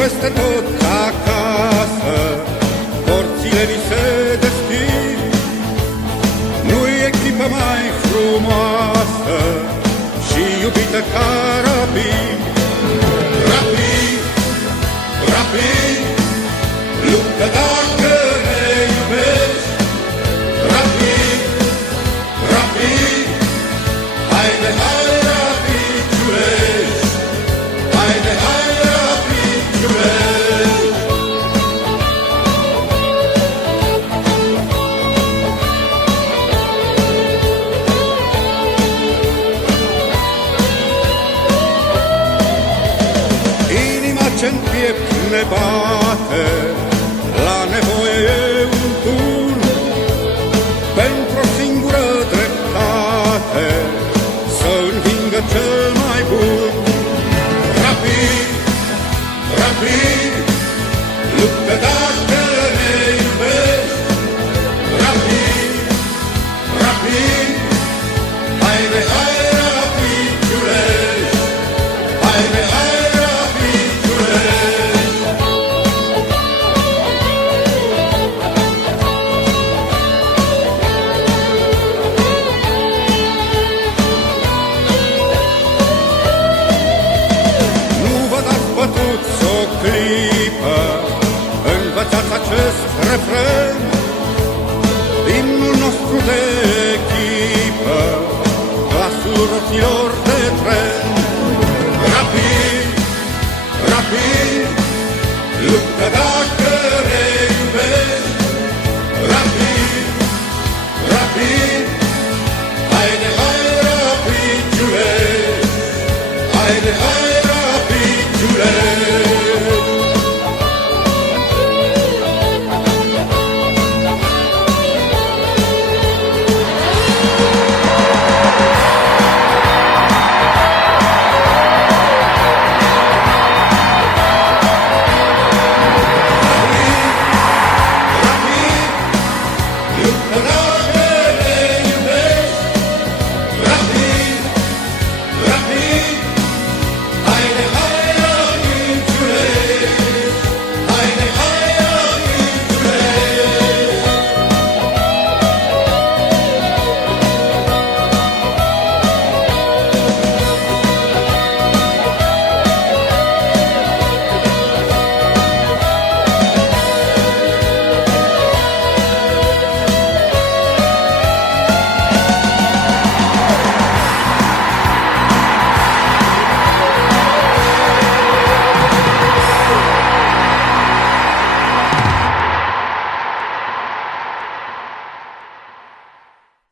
peste tot acasă, porțile vi se deschid. Nu-i echipă mai frumoasă și iubită ca Rapid. Rapid, Rapid, luptă dacă ne iubești. Rapid, Rapid, haide, hai Rapid, iubești. Haide, hai Rapid, iubești. Inima ce-n piept ne bate, la nevoie e un tur, pentru o singură dreptate, să învingă cel mai bun. Rapid, Rapid, luptă dacă ne iubești. Rapid, Rapid, haide, hai Rapid, iubești. Haide, hai Rapid, iubești. Nu vă dați bătuți o clipă, învățați acest refren, imnul nostru de echipă, glasul roților